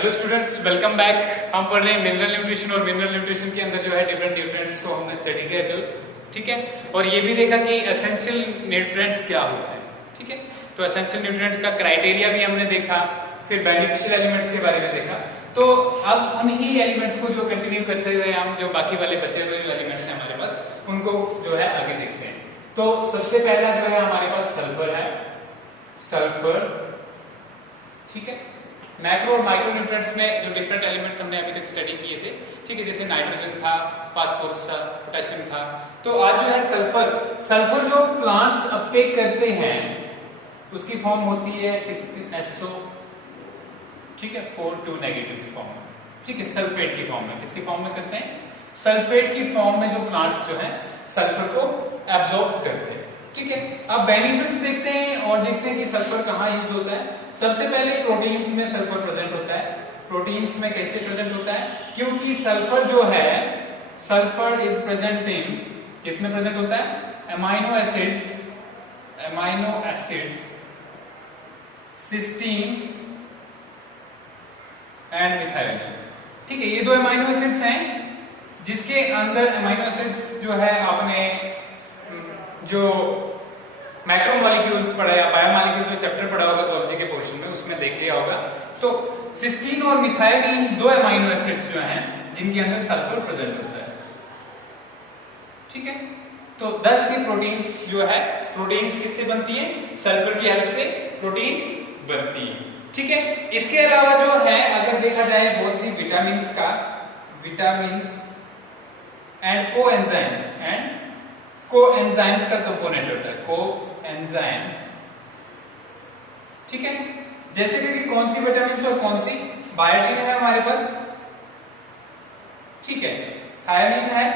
Hello students, welcome back. हम पढ़ रहे हैं मिनरल न्यूट्रिशन और मिनरल न्यूट्रिशन के अंदर जो है डिफरेंट न्यूट्रिएंट्स को हमने स्टडी किया कल, ठीक है। और ये भी देखा कि एसेंशियल न्यूट्रिएंट्स क्या होते हैं, ठीक है। तो एसेंशियल न्यूट्रिएंट्स का क्राइटेरिया भी हमने देखा, फिर बेनिफिशियल एलिमेंट्स के बारे में देखा। तो अब उन्हीं एलिमेंट्स को जो कंटिन्यू करते हुए हम जो बाकी वाले बचे हुए एलिमेंट्स हैं हमारे पास, उनको जो है आगे देखते हैं। तो सबसे पहला जो है हमारे पास सल्फर है, सल्फर, ठीक है। मैक्रो और माइक्रो न्यूट्रिएंट्स में जो डिफरेंट एलिमेंट्स हमने अभी तक स्टडी किए थे, ठीक है, जैसे नाइट्रोजन था, फास्फोरस था, पोटेशियम था। तो आज जो है सल्फर, सल्फर जो प्लांट्स अपटेक करते हैं उसकी फॉर्म होती है SO, ठीक है, 4 नेगेटिव की फॉर्म में, ठीक है, सल्फेट की फॉर्म में। किसकी फॉर्म में करते हैं? सल्फेट की फॉर्म में जो प्लांट्स जो है सल्फर को एब्जॉर्ब करते हैं, ठीक है। अब बेनिफिट्स देखते हैं और देखते हैं कि सल्फर कहाँ यूज होता है। सबसे पहले प्रोटीन्स में सल्फर प्रेजेंट होता है। प्रोटीन्स में कैसे प्रेजेंट होता है? क्योंकि सल्फर जो है, सल्फर इज प्रेजेंट इन, किसमें प्रेजेंट होता है? Amino acids, cysteine and methyl, ठीक है। ये दो अमाइनो एसिड्स हैं जिसके अंदर अमाइनो एसिड्स जो है आपने जो मैक्रोमोलिक्यूल्स पढ़ा या बायोमोलिक्यूल्स जो चैप्टर पढ़ा होगा zoology के पोर्शन में, उसमें देख लिया होगा। तो सिस्टीन और मिथाइल दो अमाइनो एसिड्स जो हैं जिनके अंदर सल्फर प्रेजेंट होता है, ठीक है। तो 10 की प्रोटीन्स जो है, प्रोटीन्स किससे बनती है? सल्फर की हेल्प से प्रोटीन्स बनती है, ठीक है। इसके अलावा जो है अगर देखा जाए बहुत सी विटामिन्स एंड कोएंजाइम्स का कंपोनेंट होता है, कोएंजाइम्स, ठीक है। जैसे कि कौन सी विटामिन्स और कौन सी? बायोटिन है हमारे पास, ठीक है, थायमिन है,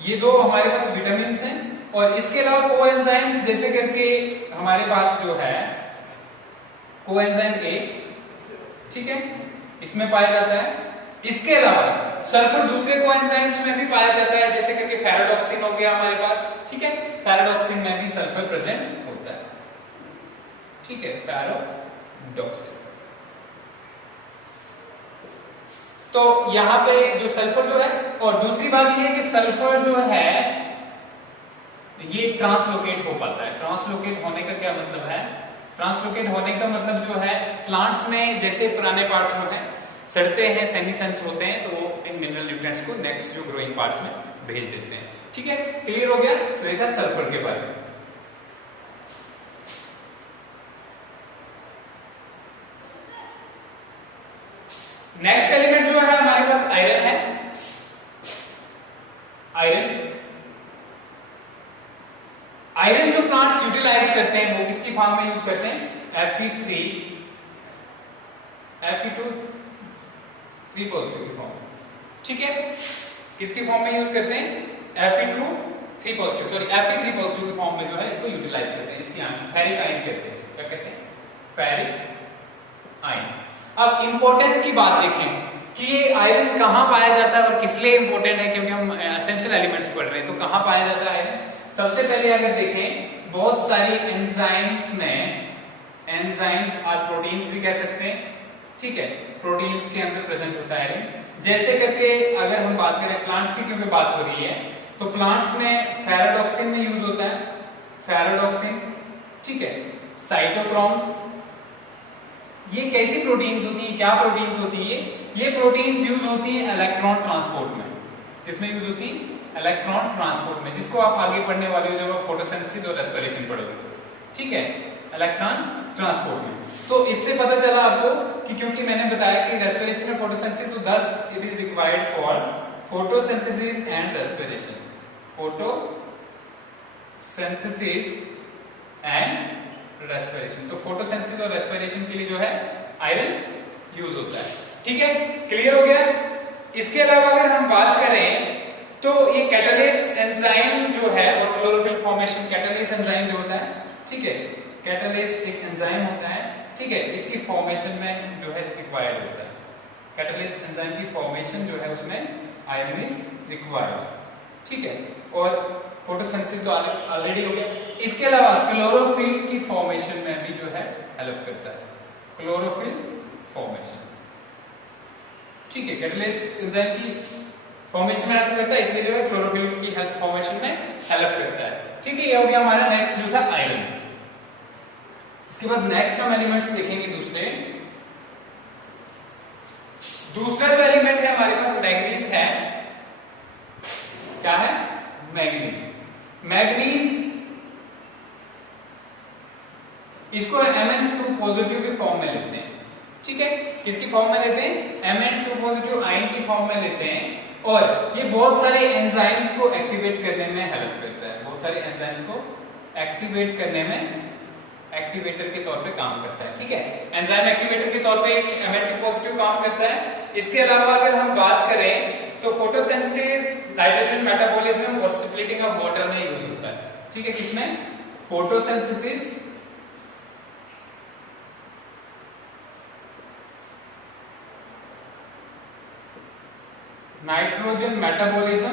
ये दो हमारे पास विटामिन्स हैं। और इसके अलावा कोएंजाइम्स जैसे करके हमारे पास जो है कोएंजाइम A, ठीक है, इसमें पाया जाता है। इसके अलावा सल्फर दूसरे कोएंजाइम्स में भी पाया जाता है, जैसे करके फेराडॉक्सिन हो गया हमारे पास, ठीक है। फेराडॉक्सिन में भी सल्फर प्रेजेंट होता है, ठीक है, फेराडॉक्सिन। तो यहां पे जो सल्फर जो है, और दूसरी बात यह है कि सल्फर जो है ये ट्रांसलोकेट हो पाता है। ट्रांसलोकेट होने का क्या मतलब है? ट्रांसलोकेट होने का मतलब जो है प्लांट्स में जैसे पुराने पार्ट्स जो है सड़ते हैं, सेमीसेंस होते हैं, तो वो इन मिनरल न्यूट्रिएंट्स को नेक्स्ट जो ग्रोइंग पार्ट्स में भेज देते हैं, ठीक है। क्लियर हो गया? तो ये था सल्फर के बारे में। नेक्स्ट एलिमेंट जो है हमारे पास आयरन है। आयरन जो प्लांट्स यूटिलाइज करते हैं वो किसकी फॉर्म में यूज करते हैं? Fe2 3 पॉजिटिव की फॉर्म, ठीक है। किसकी फॉर्म में यूज करते हैं? Fe2 3 positive, sorry Fe3 positive की फॉर्म में जो है इसको यूटिलाइज करते हैं। इसकी फेरिक आयन कहते हैं, क्या कहते हैं? Ferric ion. अब इंपॉर्टेंस की बात देखें कि ये आयरन कहां पाया जाता है और किस लिए इंपॉर्टेंट है, क्योंकि हम एसेंशियल एलिमेंट्स पढ़ रहे हैं। तो कहां पाया जाता है आयरन? सबसे पहले अगर देखें बहुत सारी एंजाइम्स में, एंजाइम्स और प्रोटीन्स भी कह सकते हैं, ठीक है, प्रोटीन्स के अंदर प्रेजेंट होता है आयरन। जैसे करके अगर हम बात करें प्लांट्स की, क्योंकि बात हो रही है, तो प्लांट्स में फेराडॉक्सिन में यूज होता है, फेराडॉक्सिन, ठीक है, साइटोक्रोम्स। ये कैसी प्रोटीन्स होती है, क्या प्रोटीन्स होती है? ये प्रोटीन्स यूज होती है इलेक्ट्रॉन ट्रांसपोर्ट में। किसमें यूज होती है? इलेक्ट्रॉन ट्रांसपोर्ट में, जिसको आप आगे पढ़ने वाले हो जब आप फोटोसिंथेसिस और रेस्पिरेशन पढ़ोगे, ठीक है, इलेक्ट्रॉन ट्रांसपोर्ट में। तो इससे पता चला आपको कि क्योंकि मैंने बताया कि रेस्पिरेशन और फोटोसिंथेसिस, तो thus it is required for photosynthesis and respiration, photosynthesis and respiration। तो फोटोसिंथेसिस और रेस्पिरेशन के लिए जो है आयरन यूज होता है, ठीक है। क्लियर हो गया? इसके अलावा अगर हम बात करें तो ये कैटालेस एंजाइम जो है, और क्लोरोफिल फॉर्मेशन कैटालेस एंजाइम जो होता है, ठीक है, कैटालेस एक एंजाइम होता है, ठीक है, इसकी फॉर्मेशन में जो है रिक्वायर्ड होता है। कैटालेस एंजाइम की फॉर्मेशन जो है उसमें आयरन इज रिक्वायर्ड, ठीक है। और फोटोसिंथेसिस तो ऑलरेडी हो गया। इसके अलावा क्लोरोफिल की फॉर्मेशन में भी जो है हेल्प करता है, क्लोरोफिल फॉर्मेशन। ठीक है, कैटालिस एंजाइम की फॉर्मेशन में हेल्प करता है, इसलिए जो है क्लोरोफिल की हेल्प फॉर्मेशन में हेल्प करता है। ठीक है, ये हो गया हमारा नेक्स्ट जो था आयरन। इसके बाद नेक्स्ट हम एलिमेंट्स देखेंगे दूसरा जो एलिमेंट है हमारे पास मैग्नीज है। क्या है? मैग्नीज इसको Mn2 पॉजिटिव की फॉर्म में लेते हैं। ठीक है, किसकी फॉर्म में लेते हैं? Mn2 पॉजिटिव आयन की फॉर्म में लेते हैं, और ये बहुत सारे एंजाइम्स को एक्टिवेट करने में हेल्प करता है। बहुत सारे एंजाइम्स को एक्टिवेट करने में एक्टिवेटर के तौर पे काम करता है। ठीक है, एंजाइम एक्टिवेटर के तौर पे Mn2 पॉजिटिव काम करता है। इसके अलावा अगर हम बात करें तो फोटोसिंथेसिस, नाइट्रोजन मेटाबॉलिज्म और स्प्लिटिंग ऑफ वाटर में यूज होता है। ठीक है, किसमें? फोटोसिंथेसिस, नाइट्रोजन मेटाबॉलिज्म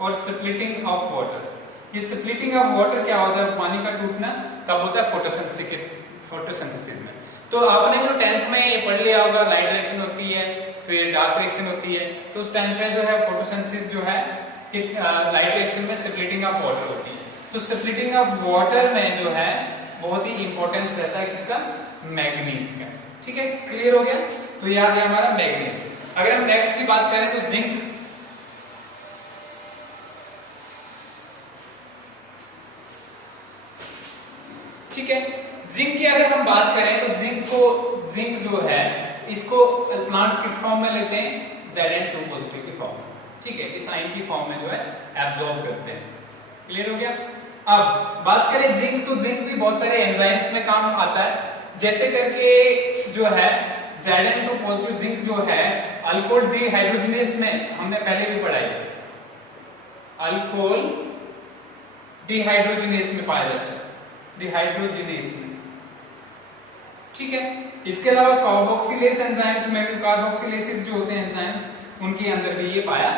और स्प्लिटिंग ऑफ वाटर। ये स्प्लिटिंग ऑफ वाटर क्या होता है? पानी का टूटना तब होता है फोटोसिंथेसिस में। तो आपने जो 10th में ये पढ़ लिया होगा, लाइट रिएक्शन होती है, फिर डार्क रिएक्शन होती है, तो उस टाइम पे जो है फोटोसिंथेसिस जो है कि लाइट रिएक्शन में स्प्लिटिंग ऑफ वाटर होती है। तो स्प्लिटिंग ऑफ वाटर में जो है बहुत ही इंपॉर्टेंस रहता है किसका? मैग्नीज का। ठीक है, क्लियर हो गया? तो ये आ गया हमारा मैग्नीज। अगर हम नेक्स्ट की बात करें तो जिंक। ठीक है, जिंक की अगर हम बात करें तो जिंक जो है इसको प्लांट्स किस फॉर्म में लेते हैं? Zn2 पॉजिटिव की फॉर्म में। ठीक है, इस आयन की फॉर्म में जो है एब्जॉर्ब करते हैं। क्लियर हो गया? अब बात करें जिंक, तो जिंक भी बहुत सारे एंजाइम्स में काम आता है। जैसे करके जो है Zn2 पॉजिटिव जिंक जो है अल्कोहल डिहाइड्रोजिनेस में हमने पहले भी पढ़ा है, अल्कोहल डिहाइड्रोजिनेस में पाया जाता है, डिहाइड्रोजिनेस में। ठीक है, इसके अलावा कार्बोक्सिलेज एंजाइम्स में भी, कार्बोक्सिलेसिस जो होते हैं एंजाइम्स, उनके अंदर भी ये पाया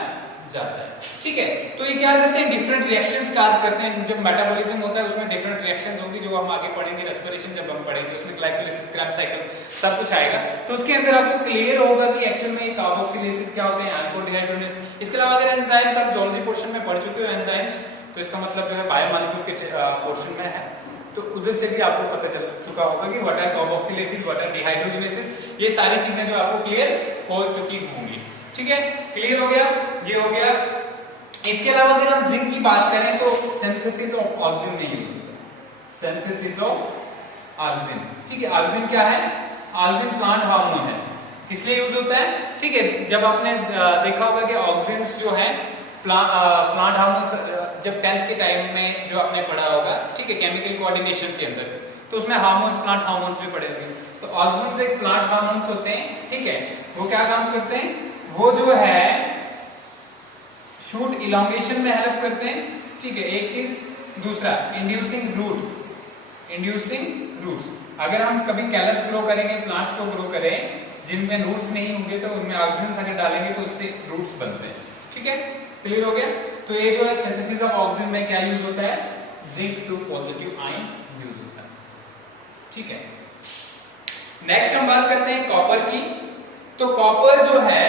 जाता है। ठीक है, तो ये क्या करते हैं? डिफरेंट रिएक्शंस काज करते हैं। जब मेटाबॉलिज्म होता है उसमें डिफरेंट रिएक्शंस होंगी, जो हम आगे पढ़ेंगे। रेस्पिरेशन जब हम पढ़ेंगे उसमें ग्लाइकोलाइसिस, क्रैम्प साइकिल सब कुछ आएगा, तो उसके अंदर आपको क्लियर होगा कि एक्चुअल में कार्बोक्सिलेसिस क्या होते हैं, अल्कोहल डिहाइड्रोजिनेस। इसके अलावा अगर एंजाइम्स आप जूलॉजी पोर्शन में पढ़ चुके हो एंजाइम्स, तो इसका मतलब जो है बायोमॉलिक्यूल के पोर्शन में है, तो उधर से भी आपको पता चल चुका होगा कि व्हाट आर कार्बोक्सिलेसिस, व्हाट आर डिहाइड्रोजिनेसिस, ये सारी चीजें जो आपको क्लियर हो चुकी होंगी। ठीक है, क्लियर हो गया? ये हो गया। इसके अलावा अगर हम जिंक की बात करें तो सिंथेसिस ऑफ ऑक्सीजन में यूज होता है, सिंथेसिस ऑफ ऑक्सीजन। ठीक है, ऑक्सीजन क्या है? ऑक्सीजन प्लांट हार्मोन है। किस लिए यूज होता है? ठीक है, जब आपने देखा होगा कि ऑक्सीजन जो है प्लांट हार्मोन्स, जब 10th के टाइम में जो आपने पढ़ा होगा, ठीक है, केमिकल कोऑर्डिनेशन के अंदर, तो उसमें हार्मोन्स, प्लांट हार्मोन्स भी पढ़े थे। तो ऑक्सीजन एक प्लांट हार्मोन्स होते हैं। ठीक है, वो क्या काम करते हैं? वो जो है शूट इलांगेशन में हेल्प करते हैं। ठीक है, एक चीज। दूसरा, इंड्यूसिंग रूट्स। अगर हम कभी कैलस ग्रो करेंगे, प्लांट्स को ग्रो करें जिनमें रूट्स नहीं होंगे, तो उनमें ऑक्सीजन अगर डालेंगे तो उससे रूट्स बनते हैं। ठीक है, क्लियर हो गया? तो ये जो है सिंथेसिस ऑफ ऑक्सीजन में क्या यूज होता है? Zinc2 पॉजिटिव आयन यूज होता है। ठीक है, नेक्स्ट हम बात करते हैं कॉपर की। तो कॉपर जो है,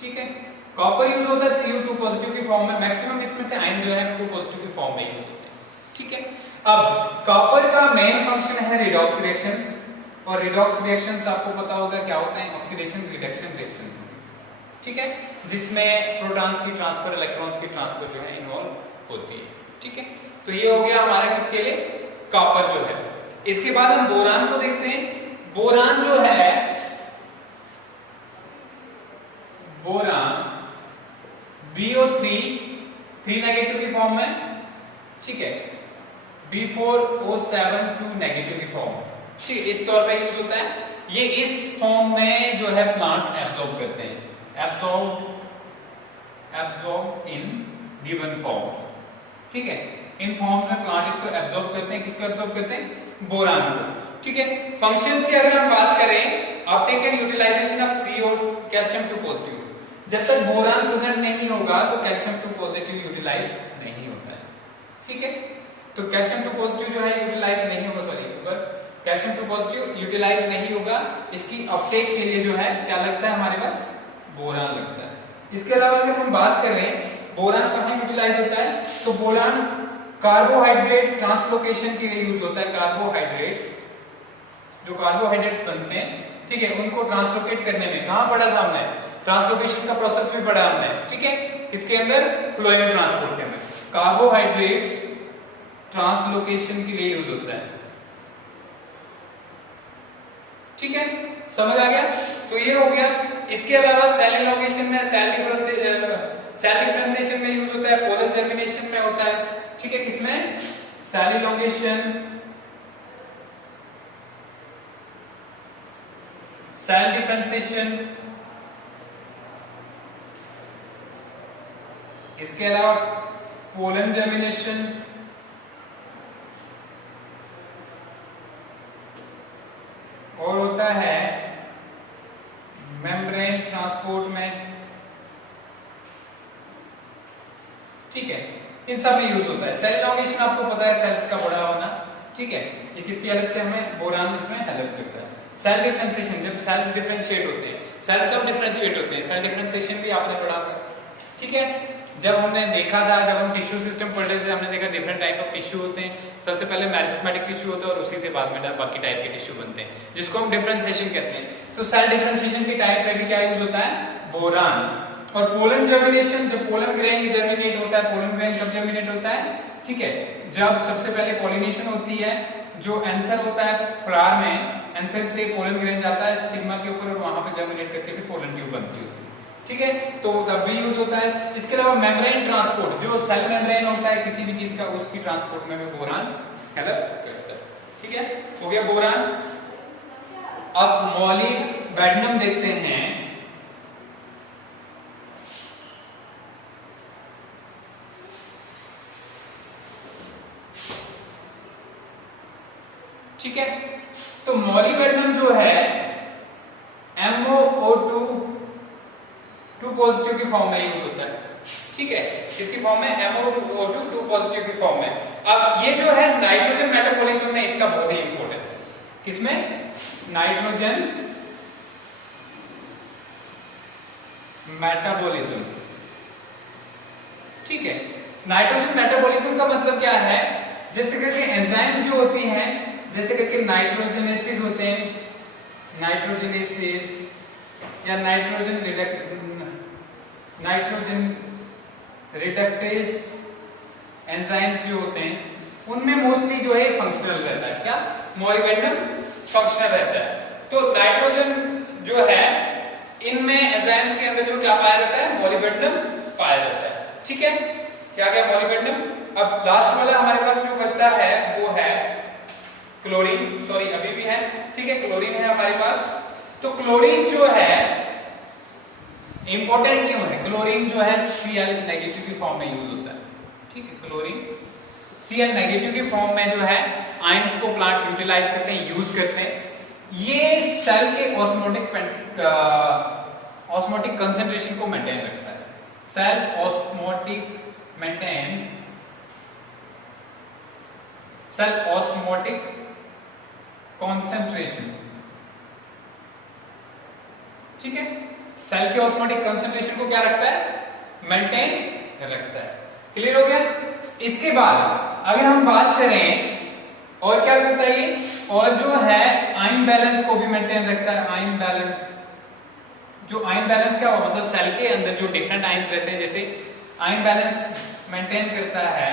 ठीक है, कॉपर यूज होता है Cu2 पॉजिटिव की फॉर्म में। मैक्सिमम इसमें से आयन जो है 2 पॉजिटिव की फॉर्म में यूज होते हैं। ठीक है, अब कॉपर का मेन फंक्शन है रिडॉक्स रिएक्शंस, और रिडॉक्स रिएक्शंस आपको पता होगा क्या होता है? Oxidation reduction reactions. ठीक है, जिसमें प्रोटॉन्स की ट्रांसफर, इलेक्ट्रॉन्स की ट्रांसफर जो है इन्वॉल्व होती है। ठीक है, तो ये हो गया हमारा किसके लिए? कॉपर जो है। इसके बाद हम बोरान को देखते हैं। बोरान जो है, बोरान BO3 3 नेगेटिव की फॉर्म में। ठीक है, B4O7 2 नेगेटिव की फॉर्म। ठीक है, इस तौर पे यूज होता है। ये इस फॉर्म में जो है प्लांट्स एब्जॉर्ब करते हैं, एब्जॉर्ब इन गिवन फॉर्म। ठीक है, इन फॉर्म में प्लांट इसको एब्जॉर्ब करते हैं। किसको एब्जॉर्ब करते हैं? बोरान को। ठीक है, फंक्शंस की अगर हम बात करें, uptake and utilization of CO, calcium 2 positive. जब तक बोरान प्रेजेंट नहीं होगा तो कैल्शियम 2 पॉजिटिव यूटिलाइज नहीं होता है, ठीक है। तो कैल्शियम 2 पॉजिटिव जो है यूटिलाइज नहीं होगा, सॉरी ऊपर कैल्शियम 2 पॉजिटिव यूटिलाइज नहीं होगा, इसकी अपटेक के लिए जो है क्या लगता है हमारे पास, बोरान लगता है। इसके अलावा अगर हम बात करें बोरान कहाँ यूटिलाइज होता है, तो बोरान कार्बोहाइड्रेट ट्रांसलोकेशन के लिए यूज होता है। कार्बोहाइड्रेट्स, जो कार्बोहाइड्रेट्स बनते हैं, ठीक है, उनको ट्रांसलोकेट करने में कहां पढ़ा था हमने, ट्रांसलोकेशन का प्रोसेस भी पढ़ा हमने, ठीक है, किसके अंदर, फ्लोएम ट्रांसपोर्ट के अंदर कार्बोहाइड्रेट्स ट्रांसलोकेशन के लिए यूज होता है, ठीक है, समझ आ गया। तो ये हो गया। इसके अलावा सेल एलोकेशन में, सेल डिफरेंशिएशन में यूज होता है, पोलन जर्मिनेशन में होता है, ठीक है, किसमें, सेल एलोकेशन, सेल डिफरेंशिएशन, इसके अलावा पोलन जर्मिनेशन, और होता है मेम्ब्रेन ट्रांसपोर्ट में, ठीक है, इन सब में यूज होता है। सेल एलोकेशन आपको पता है, सेल्स का बड़ा होना, ठीक है, ये किसकी हेल्प से हमें बोरान इसमें हेल्प करता है। सेल डिफरेंशिएशन, जब सेल्स डिफरेंशिएट होते हैं, सेल्स जब डिफरेंशिएट होते हैं, सेल डिफरेंशिएशन भी आपने पढ़ा था, ठीक है। जब हमने देखा था, जब हम टिश्यू सिस्टम पढ़ रहे थे, हमने देखा डिफरेंट टाइप ऑफ टिश्यू होते हैं। सबसे पहले मैरिस्मेटिक टिश्यू होता है और उसी से बाद में बाकी टाइप के टिश्यू बनते हैं, जिसको हम डिफरेंशिएशन कहते हैं। तो सेल डिफरेंशिएशन के टाइप पे भी क्या यूज होता है, बोरान। और पोलन जर्मिनेशन, जब पोलन ग्रेन जर्मिनेट होता है, पोलन ग्रेन कब जर्मिनेट होता है, ठीक है, जब सबसे पहले पॉलिनेशन होती है, जो एंथर होता है फ्लावर में, एंथर से पोलन ग्रेन जाता है स्टिग्मा के ऊपर और वहां पे जर्मिनेट करके फिर पोलन ट्यूब बनती है उसकी, ठीक है, तो तब भी यूज होता है। इसके अलावा मेम्ब्रेन ट्रांसपोर्ट, जो सेल मेम्ब्रेन होता है किसी भी चीज का, उसकी ट्रांसपोर्ट में भी बोरान हेल्प करता है, ठीक है, हो गया बोरान। अब मॉलिबेडनम देखते हैं। ठीक है, तो मॉलिबेडनम जो है MoO2 2 पॉजिटिव की फॉर्म में यूज होता है, ठीक है, इसकी फॉर्म में MoO2 2 पॉजिटिव की फॉर्म में। अब ये जो है नाइट्रोजन मेटाबॉलिज्म में इसका बहुत ही इंपॉर्टेंस है, किसमें, नाइट्रोजन मेटाबॉलिज्म, ठीक है। नाइट्रोजन मेटाबॉलिज्म का मतलब क्या है, जैसे करके एंजाइम्स जो होती हैं, जैसे करके नाइट्रोजनेसिस होते हैं, नाइट्रोजनेसिस या नाइट्रोजन रिडक्टेस एंजाइम्स जो होते हैं, उनमें मोस्टली जो है फंक्शनल रहता है, क्या, मॉलिबेडनम फंक्शनल रहता है। तो नाइट्रोजन जो है, इनमें एंजाइम्स के अंदर जो क्या पाया जाता है, मॉलिबेडनम पाया जाता है, ठीक है, क्या क्या, मॉलिबेडनम। अब लास्ट वाला हमारे पास जो बचता है वो है क्लोरीन, सॉरी अभी भी है, ठीक है, क्लोरीन है हमारे पास। तो क्लोरीन जो है इंपॉर्टेंट क्यों है, क्लोरीन जो है Cl नेगेटिव की फॉर्म में यूज होता है, ठीक है, क्लोरीन Cl नेगेटिव की फॉर्म में जो है आयंस को प्लांट यूटिलाइज करते हैं, यूज करते हैं। ये सेल के ऑस्मोटिक कंसंट्रेशन को मेंटेन रखता है, cell osmotic maintain, cell osmotic concentration, ठीक है, सेल के ऑस्मोटिक कंसंट्रेशन को क्या रखता है, मेंटेन रखता है। क्लियर हो गया। इसके बाद अगर हम बात करें और क्या करता है ये, और जो है आयन बैलेंस को भी मेंटेन रखता है। आयन बैलेंस, जो आयन बैलेंस क्या हुआ, मतलब सेल के अंदर जो डिफरेंट आयंस रहते हैं, जैसे आयन बैलेंस मेंटेन करता है,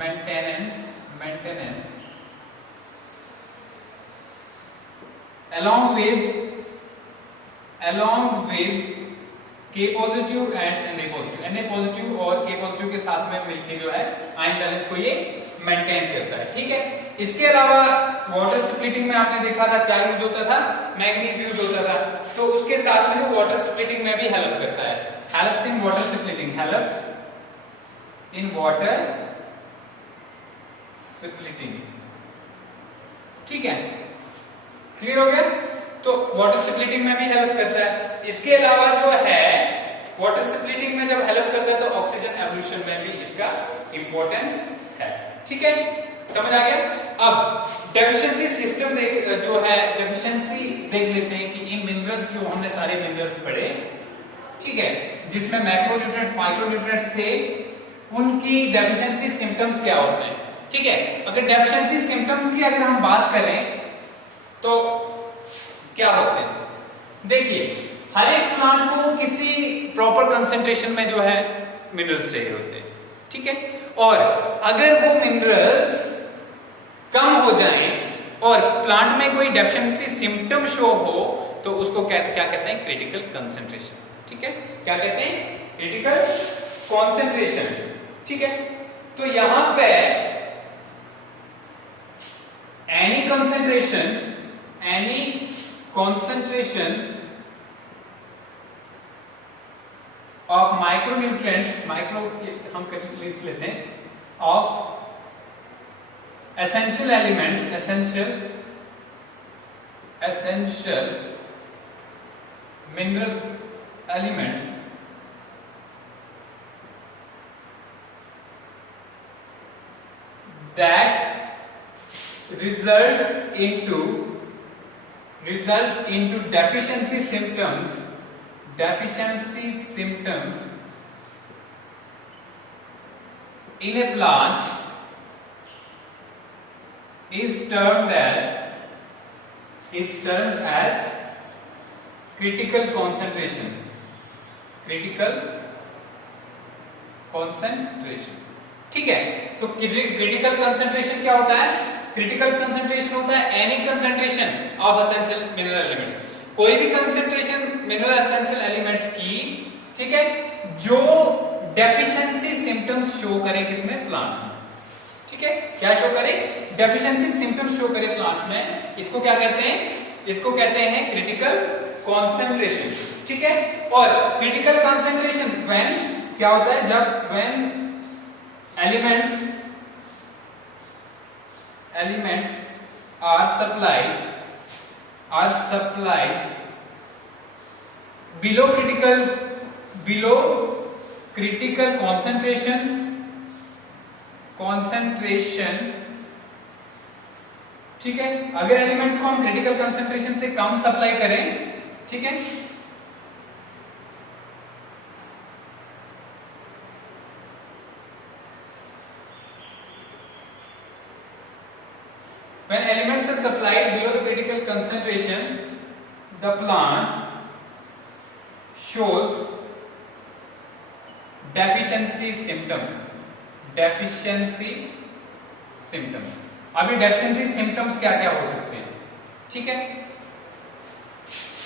maintenance along with K positive and Na positive, Na positive और K पॉजिटिव के साथ में मिलके जो है आयन बैलेंस को ये मेंटेन करता है, ठीक है। इसके अलावा वाटर स्प्लिटिंग में आपने देखा था क्या यूज होता था, मैग्नीज यूज होता था, तो उसके साथ में जो वाटर स्प्लिटिंग में भी हेल्प करता है, helps in water splitting, helps in water splitting, ठीक है, क्लियर हो गया। तो वाटर स्प्लिटिंग में भी हेल्प करता है। इसके अलावा जो है वाटर स्प्लिटिंग में जब हेल्प करता है तो ऑक्सीजन एवोल्यूशन में भी इसका इंपॉर्टेंस है। ठीक है, समझ आ गया। अब डेफिशिएंसी सिस्टम जो है डेफिशिएंसी देख लेते हैं कि इन मिनरल्स जो हमने सारे मिनरल्स पढ़े, ठीक है, जिसमें मैक्रोन्यूट्रिएंट्स माइक्रोन्यूट्रिएंट्स थे, उनकी डेफिशिएंसी सिम्टम्स क्या होते हैं। ठीक है, अगर डेफिशिएंसी सिम्टम्स की अगर हम बात करें तो क्या होते हैं, देखिए हर एक प्लांट को किसी प्रॉपर कंसंट्रेशन में जो है मिनरल्स चाहिए होते हैं। ठीक है, और अगर वो मिनरल्स कम हो जाएं और प्लांट में कोई डेफिशिएंसी सिम्टम शो हो तो उसको क्या कहते हैं, क्रिटिकल कंसंट्रेशन। ठीक है, क्या कहते हैं, क्रिटिकल कंसंट्रेशन। ठीक है, तो यहां पे any concentration of micronutrients, micro हम लिख लेते हैं, of essential elements, essential mineral elements that results into deficiency symptoms in a plant is termed as critical concentration. ठीक है, तो क्रिटिकल कंसंट्रेशन क्या होता है, क्रिटिकल कंसंट्रेशन होता है any concentration of essential mineral elements, कोई भी कंसंट्रेशन मिनरल एसेंशियल एलिमेंट्स की, ठीक है, जो डेफिशिएंसी सिम्टम्स शो करे किसमें, प्लांट्स में। ठीक है, क्या शो करे, डेफिशिएंसी सिम्टम्स शो करे प्लांट्स में, इसको क्या कहते हैं, इसको कहते हैं क्रिटिकल कंसंट्रेशन। ठीक है, और क्रिटिकल कंसंट्रेशन व्हेन क्या होता है, जब when elements are supplied below critical concentration। ठीक है, अगर एलिमेंट्स को हम क्रिटिकल कंसंट्रेशन से कम सप्लाई करें, ठीक है, when elements are supplied below the critical concentration, the plant shows deficiency symptoms। अभी डेफिशिएंसी सिम्टम्स क्या क्या हो सकते हैं, ठीक है।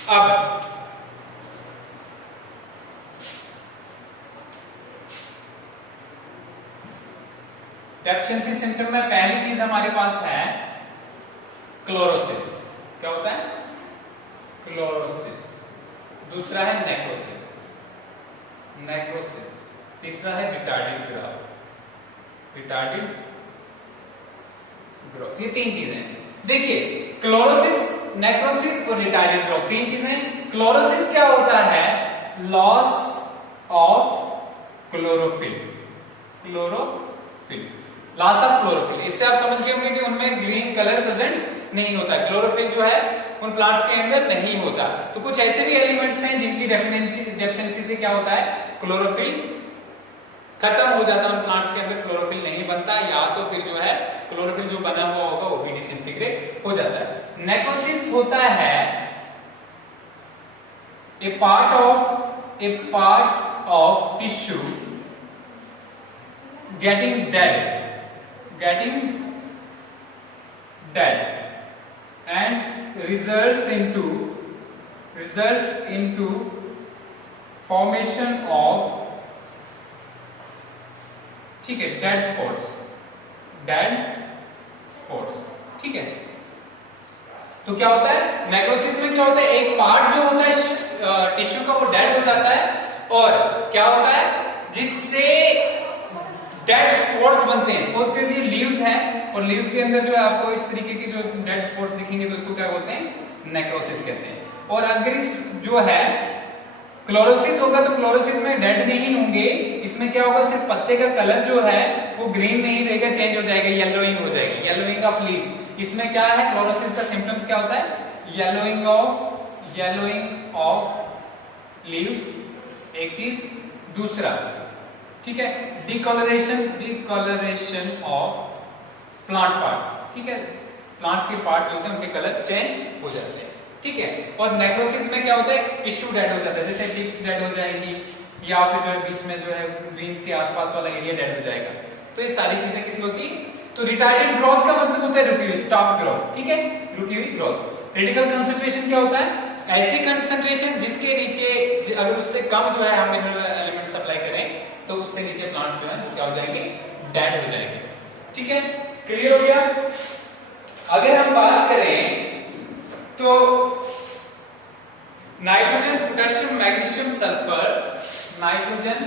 अब डेफिशिएंसी सिम्टम में पहली चीज हमारे पास है क्लोरोसिस। क्या होता है, क्लोरोसिस। दूसरा है नेक्रोसिस, तीसरा है रिटार्डिंग ग्रोथ। ये तीन चीजें देखिए, क्लोरोसिस, नेक्रोसिस और रिटार्डिंग ग्रोथ, तीन चीजें। क्लोरोसिस क्या होता है, loss of chlorophyll, loss of chlorophyll. इससे आप समझ गए होंगे कि उनमें ग्रीन कलर प्रेजेंट नहीं होता, क्लोरोफिल जो है उन प्लांट्स के अंदर नहीं होता। तो कुछ ऐसे भी एलिमेंट्स हैं जिनकी डेफिशिएंसी से क्या होता है, क्लोरोफिल खत्म हो जाता है, उन प्लांट्स के अंदर क्लोरोफिल नहीं बनता, या तो फिर जो है क्लोरोफिल जो बना हुआ होगा वो भी डिसइंटीग्रेट हो जाता है। नेक्रोसिस होता है a part of tissue getting dead and results into formation of, ठीक है, डेड स्पॉट्स। ठीक है, तो क्या होता है नेक्रोसिस में, क्या होता है, एक पार्ट जो होता है टिश्यू का वो डेड हो जाता है, और क्या होता है जिससे डेड स्पॉट्स बनते हैं। सपोज कीजिए लीव्स हैं और लीव्स के अंदर जो है आपको इस तरीके के जो डेड स्पॉट्स दिखेंगे तो उसको क्या बोलते हैं, नेक्रोसिस कहते हैं। और अगर इस जो है क्लोरोसिस होगा तो क्लोरोसिस में डेड नहीं होंगे, इसमें क्या होगा, सिर्फ पत्ते का कलर जो है वो ग्रीन नहीं रहेगा, चेंज हो जाएगा, येलोइंग हो जाएगी, येलोइंग ऑफ लीफ। इसमें क्या है, क्लोरोसिस का सिम्टम्स क्या होता है, येलोइंग ऑफ लीव्स, एक चीज। दूसरा, ठीक है, डिकलरेशन ऑफ प्लांट पार्ट्स, ठीक है, प्लांट्स के पार्ट्स होते हैं उनके कलर चेंज हो जाते हैं, ठीक है। और नेक्रोसिस में क्या होता है, टिश्यू डेड हो जाता है, जैसे टिप्स डेड हो जाएगी, या फिर जो है बीच में जो है वेन्स के आसपास वाला एरिया डेड हो जाएगा। तो ये सारी चीजें किस होती है, तो रिटार्डेड ग्रोथ का मतलब होता है रुकी हुई, स्टॉप ग्रोथ, ठीक है, रुकी हुई ग्रोथ। रेडिकल कंसंट्रेशन क्या होता है, ऐसी कंसंट्रेशन जिसके नीचे अगर उससे कम जो है हम मिनरल एलिमेंट सप्लाई करें तो उससे नीचे प्लांट्स जो है वो क्या हो जाएंगे, डेड हो जाएंगे, ठीक है। क्लियर हो गया। अगर हम बात करें तो nitrogen, potassium, magnesium, sulphur, nitrogen,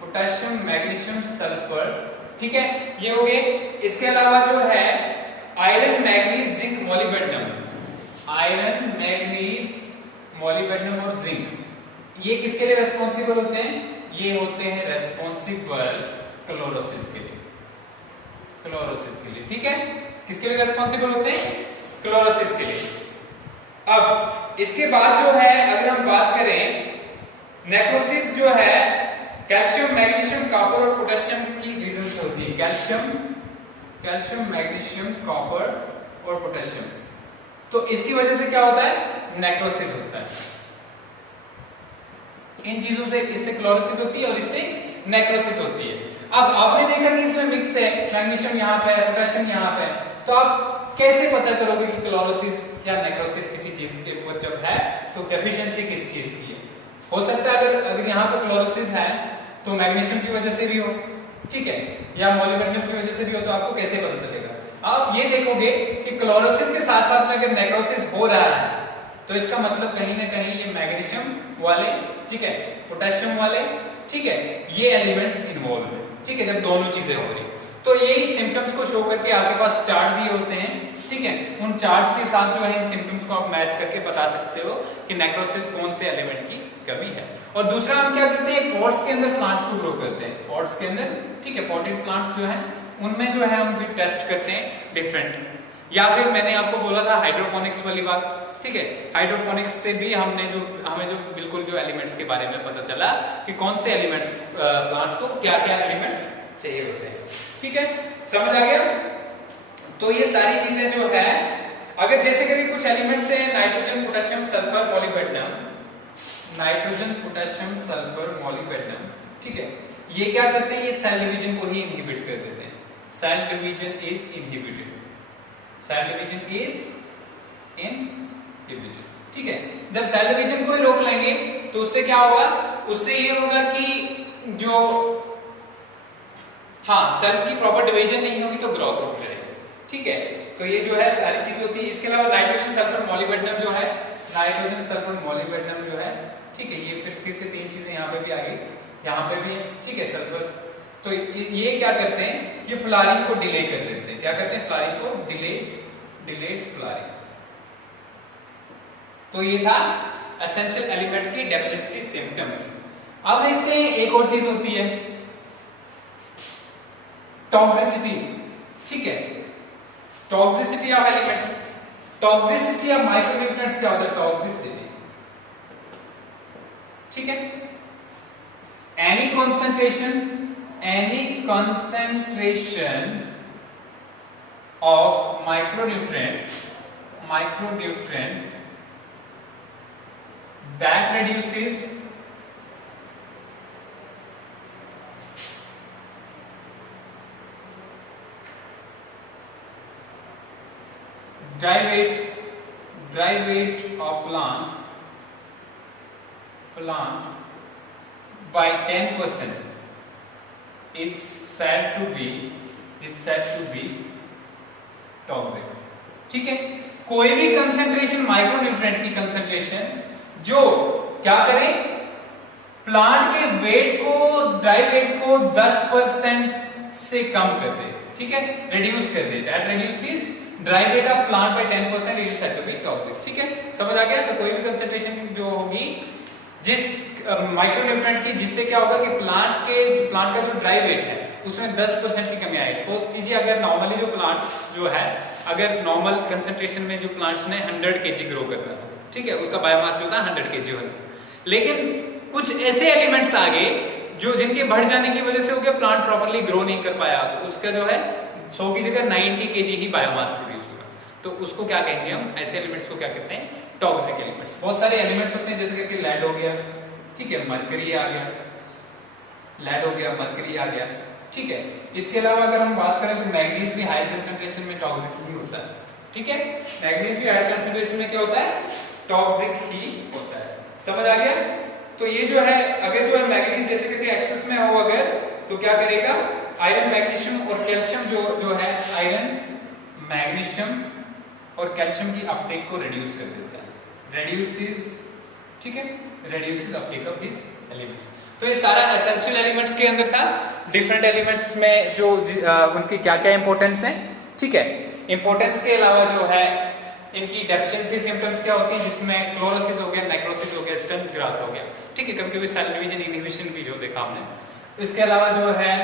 potassium, magnesium, sulphur, ठीक है, ये हो गए। इसके अलावा जो है iron, manganese, zinc, molybdenum, iron, manganese, molybdenum और जिंक, ये किसके लिए रेस्पॉन्सिबल होते हैं, ये होते हैं रेस्पॉन्सिबल क्लोरोसिस के लिए, क्लोरोसिस के लिए, ठीक है। किसके लिए रेस्पॉन्सिबल होते हैं, क्लोरोसिस के लिए। अब इसके बाद जो है अगर हम बात करें, नेक्रोसिस जो है कैल्शियम, मैग्नीशियम, कॉपर और पोटेशियम की रीजन से होती है, कैल्शियम, मैग्नीशियम, कॉपर और पोटेशियम। तो इसकी वजह से क्या होता है, नेक्रोसिस होता है। इन चीजों से, इससे क्लोरोसिस होती है और इससे नेक्रोसिस होती है। अब आपने देखा कि इसमें मिक्स है, मैग्नीशियम यहाँ पे है, पोटेशियम यहाँ पे है, तो आप कैसे पता करोगे कि क्लोरोसिस या नेक्रोसिस किसी चीज के ऊपर जब है तो डेफिशिएंसी किस चीज की है। हो सकता है अगर यहाँ पे क्लोरोसिस है तो मैग्नीशियम की वजह से भी हो, ठीक है, या मॉलिब्डेनम की वजह से भी हो, तो आपको कैसे पता चलेगा। आप ये देखोगे कि क्लोरोसिस के साथ साथ में अगर नेक्रोसिस हो रहा है तो इसका मतलब कहीं ना कहीं ये मैग्नीशियम वाले, ठीक है, पोटेशियम वाले, ठीक है, ये एलिमेंट्स इन्वॉल्व है, ठीक है, जब दोनों चीजें हो रही। तो यही सिम्टम्स को शो करके आपके पास चार्ट दिए होते हैं, ठीक है, उन चार्ट्स के साथ जो है इन सिम्टम्स को आप मैच करके बता सकते हो कि नेक्रोसिस कौन से एलिमेंट की कमी है। और दूसरा हम क्या करते हैं, पॉट्स के अंदर प्लांट्स को ग्रो करते हैं, पॉट्स के अंदर, ठीक है, पॉटेड प्लांट्स जो है उनमें जो है हम भी टेस्ट करते हैं डिफरेंट, या फिर मैंने आपको बोला था हाइड्रोपोनिक्स वाली बात, ठीक है, हाइड्रोपोनिक्स से भी हमें जो बिल्कुल जो एलिमेंट्स के बारे में पता चला कि कौन से एलिमेंट्स प्लांट्स को क्या क्या एलिमेंट्स चाहिए होते हैं, ठीक है, समझ आ गया। तो ये सारी चीजें जो है, अगर जैसे करें कुछ एलिमेंट्स है nitrogen, potassium, sulphur, molybdenum, nitrogen, potassium, sulphur, molybdenum, ठीक है, ये क्या करते हैं, ये सेल डिवीजन को ही इनहिबिट कर देते हैं, cell division is inhibited, cell division is inhibited, ठीक है। जब सेल डिवीजन को ही रोक लेंगे तो उससे क्या होगा, उससे ये होगा कि जो सेल की प्रॉपर डिवीजन नहीं होगी तो ग्रोथ रुक जाएगी, ठीक है। तो ये जो है सारी चीजें होती है। इसके अलावा नाइट्रोजन, सल्फर, मॉलिब्डेनम जो है, नाइट्रोजन, सल्फर, मॉलिब्डेनम जो है, ठीक है, ये फिर से तीन चीजें यहाँ पे भी आ गई, यहाँ पे भी है, ठीक है, सल्फर। तो ये क्या करते हैं, ये फ्लावरिंग को डिले कर देते हैं, क्या करते हैं, फ्लावरिंग को डिलेड फ्लावरिंग। तो ये था एसेंशियल एलिमेंट की डेफिशिएंसी सिम्टम्स। अब देखते हैं एक और चीज होती है, टॉक्सिसिटी, ठीक है, toxicity of element, toxicity of micronutrients क्या होता है, टॉक्सिसिटी, ठीक है, any concentration of micronutrient that reduces dry weight of plant by 10% is said to be toxic, ठीक है। कोई भी कंसेंट्रेशन, माइक्रोन्यूट्रिएंट की कंसेंट्रेशन जो क्या करे, प्लांट के वेट को, ड्राई वेट को 10% से कम कर दे, ठीक है, रिड्यूस कर दे, that reduces dry weight of plant by 10%, it is said to be toxic, ठीक है, समझ आ गया। तो कोई भी कंसेंट्रेशन जो होगी जिस माइक्रो न्यूट्रिएंट की, जिससे क्या होगा कि प्लांट का जो ड्राई वेट है उसमें 10% की कमी आई। सपोज कीजिए अगर नॉर्मली जो प्लांट जो है, अगर नॉर्मल कंसेंट्रेशन में जो प्लांट्स ने 100 kg ग्रो करना था, ठीक है, उसका बायोमास जो था 100 kg होना, लेकिन कुछ ऐसे एलिमेंट्स आ गए जो जिनके बढ़ जाने की वजह से हो गया प्लांट प्रॉपर्ली ग्रो नहीं कर पाया, तो उसका जो है 100 की जगह 90 kg ही बायोमास प्रोड्यूस हुआ। तो उसको क्या कहेंगे हम, ऐसे एलिमेंट्स को क्या कहते हैं, टॉक्सिक एलिमेंट्स। बहुत सारे एलिमेंट्स होते हैं जैसे कि लेड हो गया, ठीक है, मरकरी आ गया, लेड हो गया, मरकरी आ गया, ठीक है। इसके अलावा अगर हम बात करें तो मैग्नीज भी हाई कंसंट्रेशन में टॉक्सिक ही होता है, ठीक है, मैग्नीज भी हाई कंसंट्रेशन में क्या होता है, टॉक्सिक ही होता है। समझ आ गया? तो ये जो है, अगर जो है मैग्नीज जैसे कि एक्सेस में हो अगर, तो क्या करेगा, आयरन मैग्नीशियम और कैल्शियम जो है, आयरन मैग्नीशियम और कैल्शियम की अपटेक को रिड्यूस कर देता है, रिड्यूसेस, ठीक है, reduces Uptake of this elements. तो ये सारा एसेंशियल एलिमेंट्स के अंदर था। डिफरेंट एलिमेंट्स में जो उनकी क्या क्या इंपॉर्टेंस है, ठीक है। इंपॉर्टेंस के अलावा जो है इनकी डेफिशिएंसी सिम्टम्स क्या होती है, जिसमें क्लोरोसिस हो गया, नेक्रोसिस हो गया, स्टेम ग्राथ हो गया, ठीक है, कभी कभी सेल डिवीजन इनहिबिशन भी जो देखा हमने। तो इसके अलावा जो है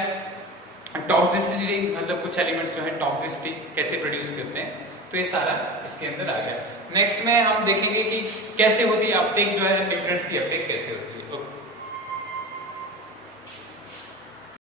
टॉक्सिसिटी, मतलब कुछ एलिमेंट्स जो है टॉक्सिसिटी कैसे प्रोड्यूस करते हैं, तो ये सारा इसके अंदर आ गया। नेक्स्ट में हम देखेंगे कि कैसे होती है अपटेक, जो है न्यूट्रिएंट्स की अपटेक कैसे होती है।